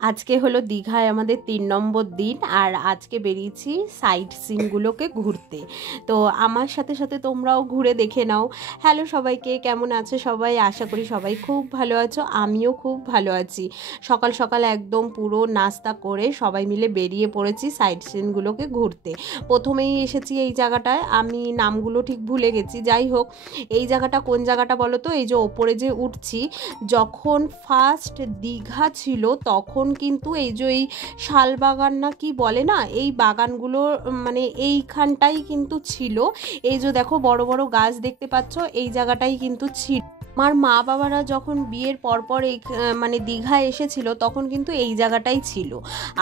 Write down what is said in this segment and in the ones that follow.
আজকে হলো দীঘায় আমাদের ৩ নম্বর দিন। আর আজকে বেরিয়েছি সাইট সিনগুলোকে ঘুরতে। তো আমার সাথে সাথে তোমরাও ঘুরে দেখে নাও। হ্যালো সবাইকে, কেমন আছো সবাই? আশা করি সবাই খুব ভালো আছো, আমিও খুব ভালো আছি। সকাল সকাল একদম পুরো নাস্তা করে সবাই মিলে বেরিয়ে পড়েছি সাইট সিনগুলোকে ঘুরতে। প্রথমেই এসেছি এই জায়গাটায়, আমি নামগুলো ঠিক ভুলে গেছি। যাই হোক, এই জায়গাটা কোন জায়গাটা বলো তো? এই যে ওপরে যে উঠছি, যখন ফার্স্ট দীঘা ছিল তখন কিন্তু এই যে এই শালবাগান না কি বলে না, এই বাগানগুলো মানে এইখানটাই কিন্তু ছিল। এই যে দেখো বড় বড় গাছ দেখতে পাচ্ছ, এই জায়গাটাই কিন্তু ছিল। আমার মা বাবারা যখন বিয়ের পরপর এই মানে দীঘায় এসেছিল তখন কিন্তু এই জায়গাটাই ছিল।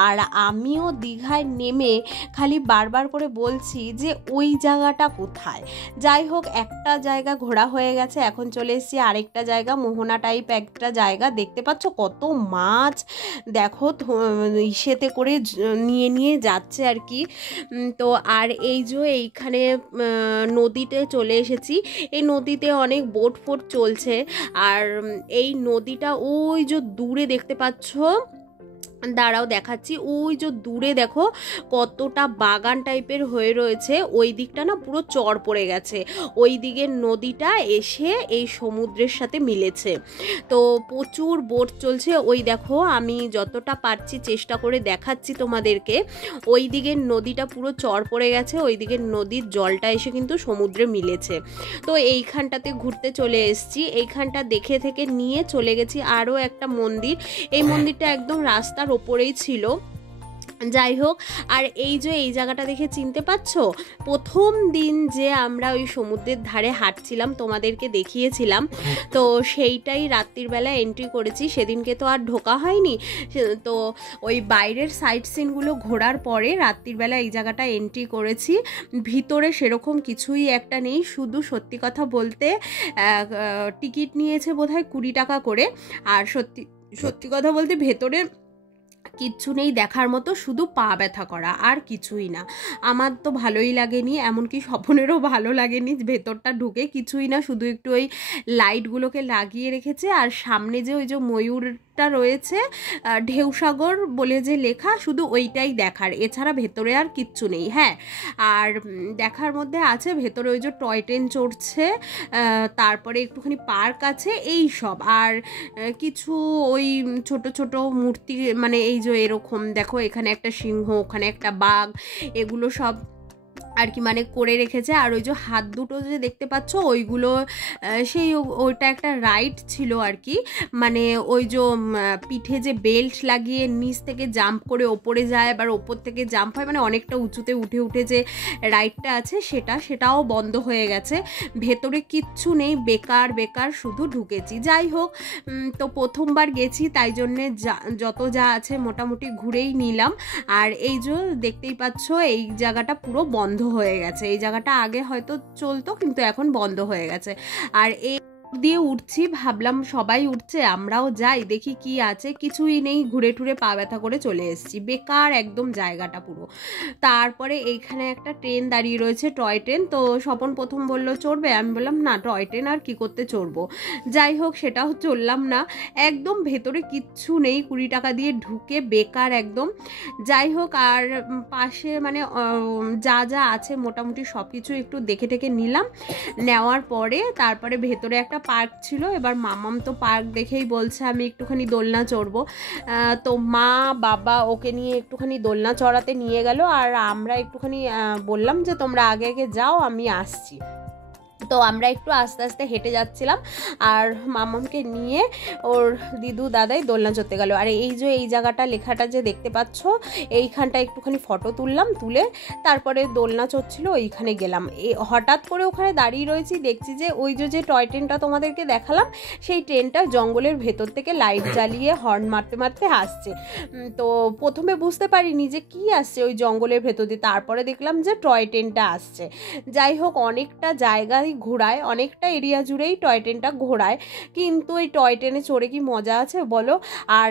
আর আমিও দীঘায় নেমে খালি বারবার করে বলছি যে ওই জায়গাটা কোথায়। যাই হোক, একটা জায়গা ঘোরা হয়ে গেছে, এখন চলে এসেছি আরেকটা জায়গা, মোহনা টাইপ একটা জায়গা। দেখতে পাচ্ছ কত মাছ, দেখো ইসেতে করে নিয়ে নিয়ে যাচ্ছে আর কি। তো আর এই যে এইখানে নদীতে চলে এসেছি। এই নদীতে অনেক বোট ফোট চলছে। আর এই নদীটা ওই যে দূরে দেখতে পাচ্ছ, দাঁড়াও দেখাচ্ছি। ওই যে দূরে দেখো কতটা বাগান টাইপের হয়ে রয়েছে, ওই দিকটা না পুরো চর পড়ে গেছে। ওই দিকের নদীটা এসে এই সমুদ্রের সাথে মিলেছে। তো প্রচুর বোট চলছে। ওই দেখো, আমি যতটা পারছি চেষ্টা করে দেখাচ্ছি তোমাদেরকে। ওই দিকের নদীটা পুরো চর পড়ে গেছে, ওই দিকের নদীর জলটা এসে কিন্তু সমুদ্রে মিলেছে। তো এইখানটাতে ঘুরতে চলে এসেছি। এইখানটা দেখে থেকে নিয়ে চলে গেছি আরও একটা মন্দির। এই মন্দিরটা একদম রাস্তার ওপরেই ছিল। যাই হোক, আর এই যে এই জায়গাটা দেখে চিনতে পারছো, প্রথম দিন যে আমরা ওই সমুদ্রের ধারে হাঁটছিলাম তোমাদেরকে দেখিয়েছিলাম, তো সেইটাই রাত্রির বেলা এন্ট্রি করেছি। সেদিনকে তো আর ঢোকা হয়নি, তো ওই বাইরের সাইট সিনগুলো ঘোরার পরে রাত্রির বেলা এই জায়গাটা এন্ট্রি করেছি। ভিতরে সেরকম কিছুই একটা নেই, শুধু সত্যি কথা বলতে টিকিট নিয়েছে বোধহয় 20 টাকা করে। আর সত্যি কথা বলতে ভেতরে কিচ্ছু নেই দেখার মতো, শুধু পা ব্যথা করা, আর কিছুই না। আমার তো ভালোই লাগেনি, এমনকি স্বপনেরও ভালো লাগেনি। ভেতরটা ঢুকে কিছুই না, শুধু একটু ওই লাইটগুলোকে লাগিয়ে রেখেছে। আর সামনে যে ওই যে ময়ূরটা রয়েছে, ঢেউসাগর বলে যে লেখা, শুধু ওইটাই দেখার, এছাড়া ভেতরে আর কিচ্ছু নেই। হ্যাঁ, আর দেখার মধ্যে আছে ভেতরে ওই যে টয় ট্রেন চড়ছে, তারপরে একটুখানি পার্ক আছে, এই সব। আর কিছু ওই ছোট ছোট মূর্তি, মানে এই যে এরকম দেখো, এখানে একটা সিংহ, ওখানে একটা বাঘ, এগুলো সব আর কি মানে করে রেখেছে। আর ওই যে হাত দুটো যে দেখতে পাচ্ছ, ওইগুলো সেই ওইটা একটা রাইড ছিল আর কি। মানে ওই যে পিঠে যে বেল্ট লাগিয়ে নিচ থেকে জাম্প করে ওপরে যায়, আবার ওপর থেকে জাম্প হয়, মানে অনেকটা উঁচুতে উঠে উঠে যে রাইডটা আছে সেটাও বন্ধ হয়ে গেছে। ভেতরে কিচ্ছু নেই, বেকার বেকার শুধু ঢুকেছি। যাই হোক, তো প্রথমবার গেছি তাই জন্যে যত যা আছে মোটামুটি ঘুরেই নিলাম। আর এই যে দেখতেই পাচ্ছ, এই জায়গাটা পুরো বন্ধ হয়ে গেছে। এই জায়গাটা আগে হয়তো চলতো, কিন্তু এখন বন্ধ হয়ে গেছে। আর এই দিয়ে উঠছি, ভাবলাম সবাই উঠছে আমরাও যাই, দেখি কি আছে। কিছুই নেই, ঘুরে টুরে পা ব্যথা করে চলে এসেছি। বেকার একদম জায়গাটা পুরো। তারপরে এইখানে একটা ট্রেন দাঁড়িয়ে রয়েছে, টয় ট্রেন। তো স্বপন প্রথম বললো চড়বে, আমি বললাম না, টয় ট্রেন আর কি করতে চড়বো। যাই হোক, সেটাও চললাম না। একদম ভেতরে কিচ্ছু নেই, 20 টাকা দিয়ে ঢুকে বেকার একদম। যাই হোক, আর পাশে মানে যা যা আছে মোটামুটি সব কিছু একটু দেখে টেকে নিলাম। নেওয়ার পরে তারপরে ভেতরে একটা পার্ক ছিল। এবার মামাম তো পার্ক দেখেই বলছে আমি একটুখানি দোলনা চড়বো। তো মা বাবা ওকে নিয়ে একটুখানি দোলনা চড়াতে নিয়ে গেল। আর আমরা একটুখানি বললাম যে তোমরা আগে আগে যাও, আমি আসছি। তো আমরা একটু আস্তে আস্তে হেঁটে যাচ্ছিলাম, আর মামামকে নিয়ে ওর দিদু দাদাই দোলনা চড়তে গেল। আর এই যে এই জায়গাটা লেখাটা যে দেখতে পাচ্ছ, এইখানটা একটুখানি ফটো তুললাম, তুলে তারপরে দোলনা চড়ছিল ওইখানে গেলাম। হঠাৎ করে ওখানে দাঁড়িয়ে রয়েছি, দেখছি যে ওই যে টয় ট্রেনটা তোমাদেরকে দেখালাম, সেই ট্রেনটা জঙ্গলের ভেতর থেকে লাইট জ্বালিয়ে হর্ন মারতে মারতে আসছে। তো প্রথমে বুঝতে পারিনি যে কি আসছে ওই জঙ্গলের ভেতর দিয়ে, তারপরে দেখলাম যে টয় ট্রেনটা আসছে। যাই হোক, অনেকটা জায়গা জায়গায় ঘোরায়, অনেকটা এরিয়া জুড়েই টয় ট্রেনটা ঘোরায়, কিন্তু এই টয় ট্রেনে চড়ে কি মজা আছে বলো? আর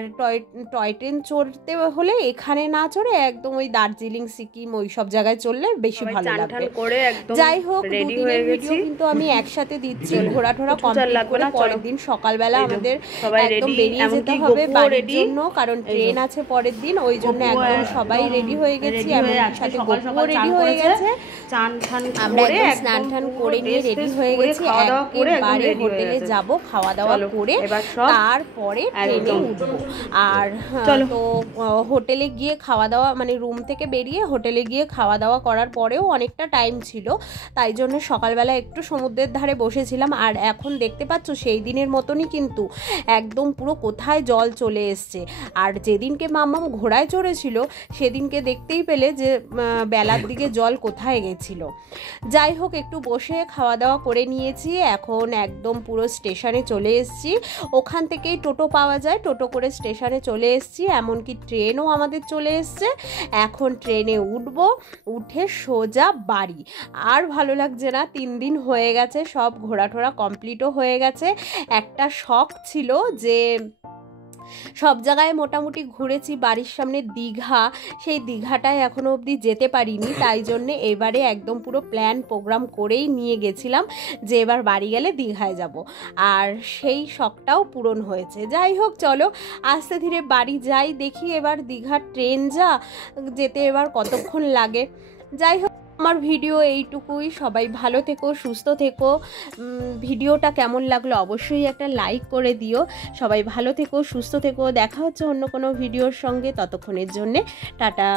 টয় ট্রেন চড়তে হলে এখানে না চড়ে একদম ওই দার্জিলিং সিকিম ওই সব জায়গায় চড়লে বেশি ভালো লাগবে। যাই হোক, দুদিনের ভিডিও কিন্তু আমি একসাথে দিচ্ছি। ঘোরা ঠোরা কমপ্লিট করে পরের দিন সকালবেলা আমাদের একদম বেরিয়ে যেতে হবে বাড়ির জন্য, কারণ ট্রেন আছে পরের দিন। ওই জন্য একদম সবাই রেডি হয়ে গেছি, এমনকি সাথে গোপুও রেডি হয়ে গেছে। আমরা একদম স্নান টান করে নিয়ে রেডি হয়ে গেছি, একেবারে হোটেলে যাব, খাওয়া দাওয়া করে তারপরে ট্রেনে উঠবো। আর তো হোটেলে গিয়ে খাওয়া দাওয়া মানে রুম থেকে বেরিয়ে হোটেলে গিয়ে খাওয়া দাওয়া করার পরেও অনেকটা টাইম ছিল, তাই জন্য সকালবেলা একটু সমুদ্রের ধারে বসেছিলাম। আর এখন দেখতে পাচ্ছ সেই দিনের মতনই কিন্তু একদম পুরো কোথায় জল চলে এসছে। আর যেদিনকে মাম্মাম ঘোড়ায় চড়েছিল সেদিনকে দেখতেই পেলে যে বেলার দিকে জল কোথায় গেছিল। যাই হোক, একটু বসে খাওয়া দাওয়া করে নিয়েছি, এখন একদম পুরো স্টেশনে চলে এসেছি। ওখান থেকেই টোটো পাওয়া যায়, টোটো করে স্টেশনে চলে এসেছি, এমনকি ট্রেনও আমাদের চলে এসছে। এখন ট্রেনে উঠবো, উঠে সোজা বাড়ি। আর ভালো লাগছে না, 3 দিন হয়ে গেছে, সব ঘোরাটোরা কমপ্লিটও হয়ে গেছে। একটা শখ ছিল যে সব জায়গায় মোটামুটি ঘুরেছি, বাড়ির সামনে দীঘা, সেই দীঘাটায় এখনও অবধি যেতে পারিনি, তাই জন্যে এবারে একদম পুরো প্ল্যান প্রোগ্রাম করেই নিয়ে গেছিলাম যে এবার বাড়ি গেলে দীঘায় যাব। আর সেই শখটাও পূরণ হয়েছে। যাই হোক, চলো আস্তে ধীরে বাড়ি যাই, দেখি এবার দীঘার ট্রেন যেতে এবার কতক্ষণ লাগে। যাই হোক, আমার ভিডিও এইটুকুই। সবাই ভালো থেকো, সুস্থ থেকো। ভিডিওটা কেমন লাগলো অবশ্যই একটা লাইক করে দিও। সবাই ভালো থেকো, সুস্থ থেকো। দেখা হচ্ছে অন্য কোনো ভিডিওর সঙ্গে, ততক্ষণের জন্যে টাটা।